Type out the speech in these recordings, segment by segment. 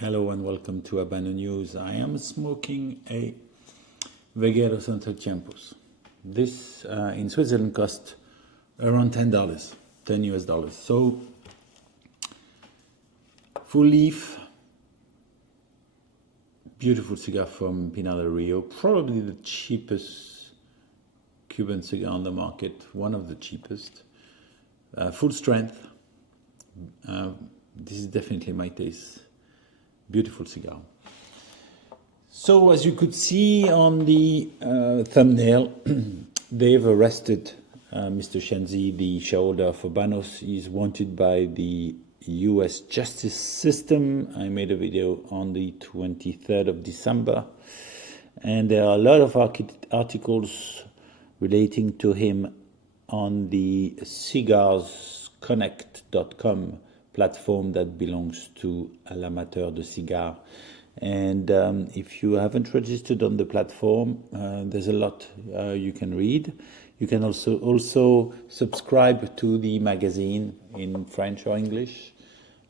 Hello and welcome to Habano News. I am smoking a Veguero Santo Tiempos. This in Switzerland cost around $10, 10 US dollars. So full leaf, beautiful cigar from Pinar del Rio, probably the cheapest Cuban cigar on the market, one of the cheapest. Full strength. This is definitely my taste. Beautiful cigar. So as you could see on the thumbnail, they've arrested Mr. Chen Zhi, the shareholder of Habanos. He's wanted by the US justice system. I made a video on the 23rd of December, and there are a lot of articles relating to him on the cigarsconnect.com platform that belongs to l'amateur de cigar. And if you haven't registered on the platform, there's a lot you can read. You can also subscribe to the magazine in French or English.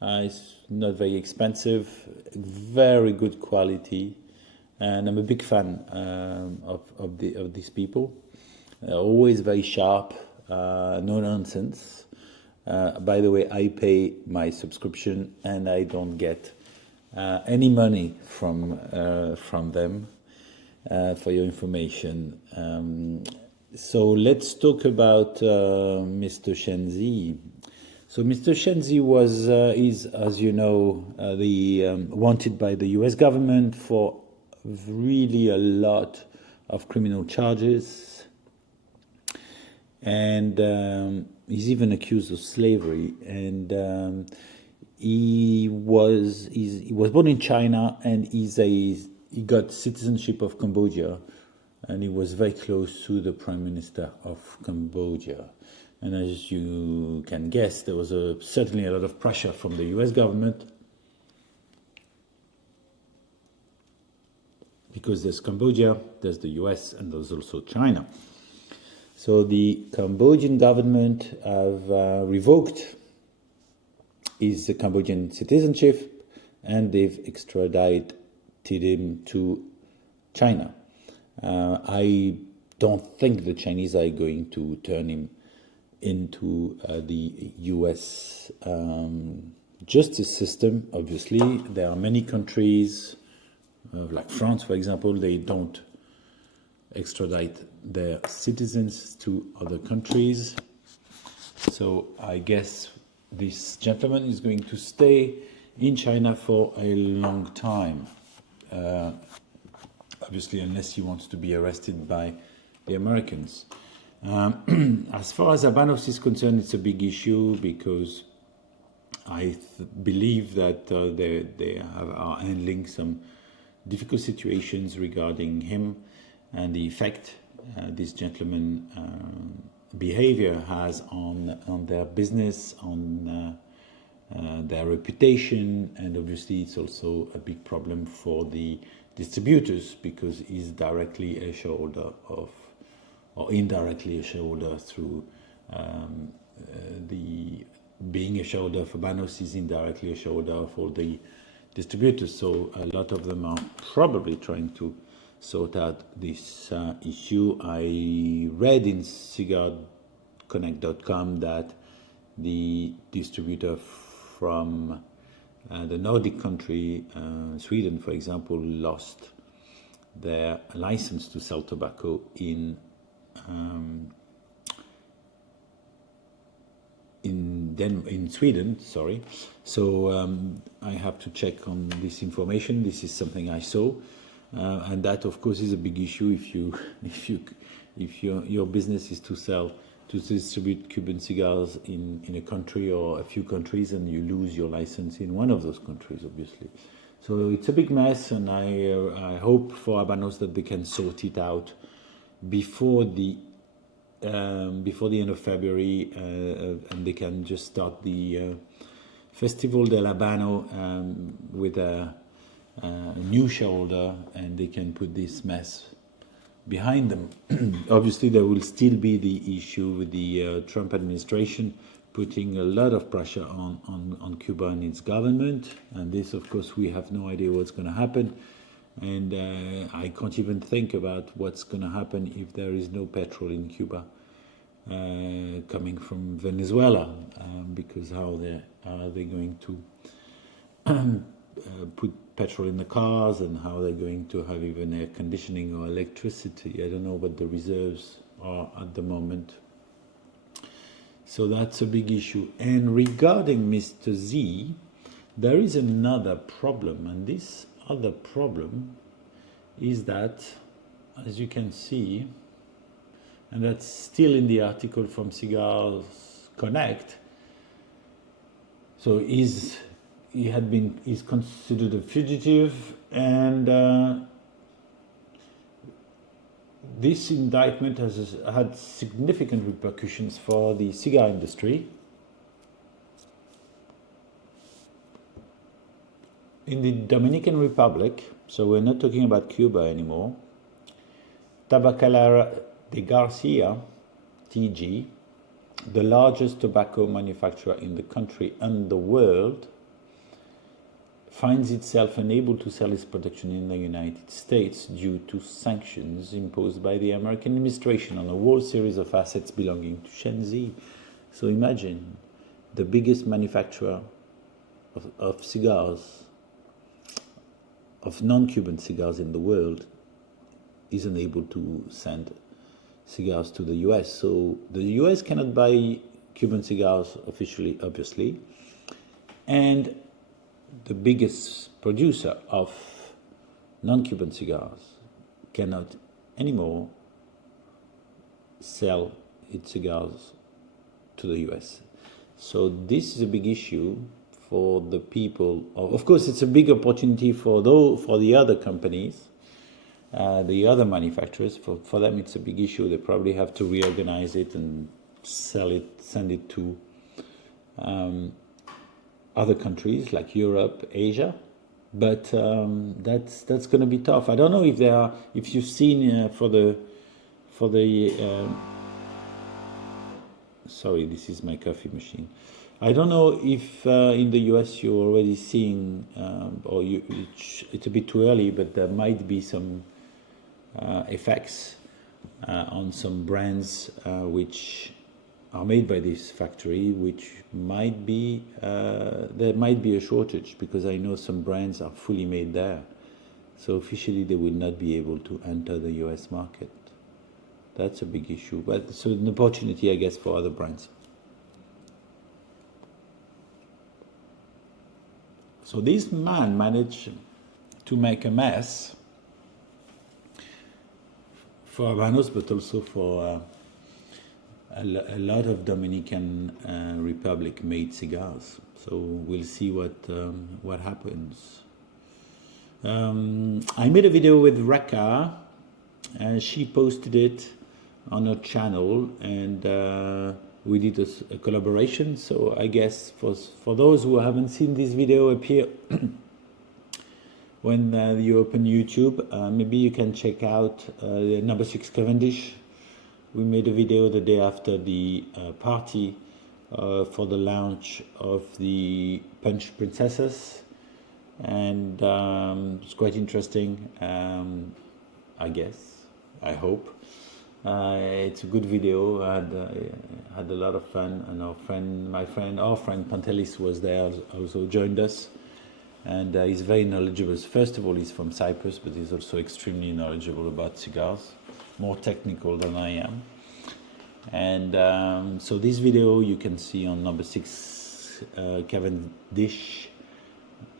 It's not very expensive, very good quality, and I'm a big fan of these people. Always very sharp, no nonsense. By the way, I pay my subscription and I don't get any money from them, for your information. So let's talk about Mr. Chen Zhi. So Mr. Chen Zhi is, as you know, wanted by the U.S. government for really a lot of criminal charges, and he's even accused of slavery. And he was born in China, and he got citizenship of Cambodia, and he was very close to the Prime Minister of Cambodia. And as you can guess, there was certainly a lot of pressure from the U.S. government, because there's Cambodia, there's the U.S., and there's also China. So the Cambodian government have revoked his Cambodian citizenship, and they've extradited him to China. I don't think the Chinese are going to turn him into the U.S. Justice system. Obviously, there are many countries, like France, for example, they don't extradite their citizens to other countries. So I guess this gentleman is going to stay in China for a long time, obviously, unless he wants to be arrested by the Americans. As far as Habanos is concerned, it's a big issue, because I believe that they are handling some difficult situations regarding him and the effect this gentleman behavior has on their business, on their reputation, and obviously it's also a big problem for the distributors, because he's directly a shareholder of, or indirectly a shareholder through being a shareholder of Habanos, is indirectly a shareholder of all the distributors. So a lot of them are probably trying to sort out this issue. I read in cigarsconnect.com that the distributor from the Nordic country, Sweden, for example, lost their license to sell tobacco in Sweden. Sorry. So I have to check on this information. This is something I saw. And that, of course, is a big issue if your business is to distribute Cuban cigars in a country or a few countries, and you lose your license in one of those countries, obviously. So it's a big mess, and I hope for Habanos that they can sort it out before the end of February, and they can just start the Festival del Habano with a new shareholder, and they can put this mess behind them. Obviously, there will still be the issue with the Trump administration putting a lot of pressure on Cuba and its government. And this, of course, we have no idea what's going to happen. And I can't even think about what's going to happen if there is no petrol in Cuba coming from Venezuela, because how are they going to put petrol in the cars, and how they're going to have even air conditioning or electricity. I don't know what the reserves are at the moment. So that's a big issue. And regarding Mr. Z, there is another problem, and this other problem is that, as you can see, and that's still in the article from Cigars Connect, so he's considered a fugitive, and this indictment has had significant repercussions for the cigar industry. In the Dominican Republic, so we're not talking about Cuba anymore, Tabacalera de Garcia, TG, the largest tobacco manufacturer in the country and the world, finds itself unable to sell its production in the United States due to sanctions imposed by the American administration on a whole series of assets belonging to Chen Zhi. So imagine, the biggest manufacturer of cigars, of non-Cuban cigars in the world, is unable to send cigars to the US. So the US cannot buy Cuban cigars officially, obviously, and the biggest producer of non-Cuban cigars cannot anymore sell its cigars to the US. So this is a big issue for the people. Of course, it's a big opportunity for the other companies, the other manufacturers. For them, it's a big issue. They probably have to reorganize it and send it to other countries like Europe, Asia, but that's going to be tough. I don't know if you've seen sorry, this is my coffee machine. I don't know if in the US you're already seeing, it's a bit too early, but there might be some effects on some brands which are made by this factory, which might be, there might be a shortage, because I know some brands are fully made there. So officially they will not be able to enter the US market. That's a big issue, but so an opportunity, I guess, for other brands. So this man managed to make a mess for Habanos, but also for a lot of Dominican Republic made cigars. So we'll see what happens. I made a video with Raka, and she posted it on her channel, and we did a collaboration. So I guess for those who haven't seen this video appear when you open YouTube, maybe you can check out the number 6 Cavendish. We made a video the day after the party for the launch of the Punch Princesses, and it's quite interesting, I guess, I hope. It's a good video. I had a lot of fun, and our friend Pantelis was there, also joined us, and he's very knowledgeable. First of all, he's from Cyprus, but he's also extremely knowledgeable about cigars, more technical than I am. And so this video you can see on number 6 Cavendish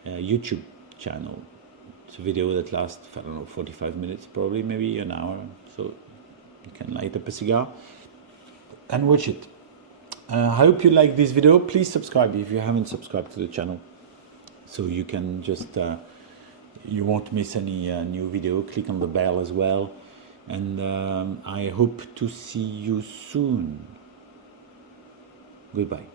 YouTube channel. It's a video that lasts, I don't know, 45 minutes, probably, maybe an hour. So you can light up a cigar and watch it. I hope you like this video. Please subscribe if you haven't subscribed to the channel, so you can just you won't miss any new video. Click on the bell as well, and I hope to see you soon. Goodbye.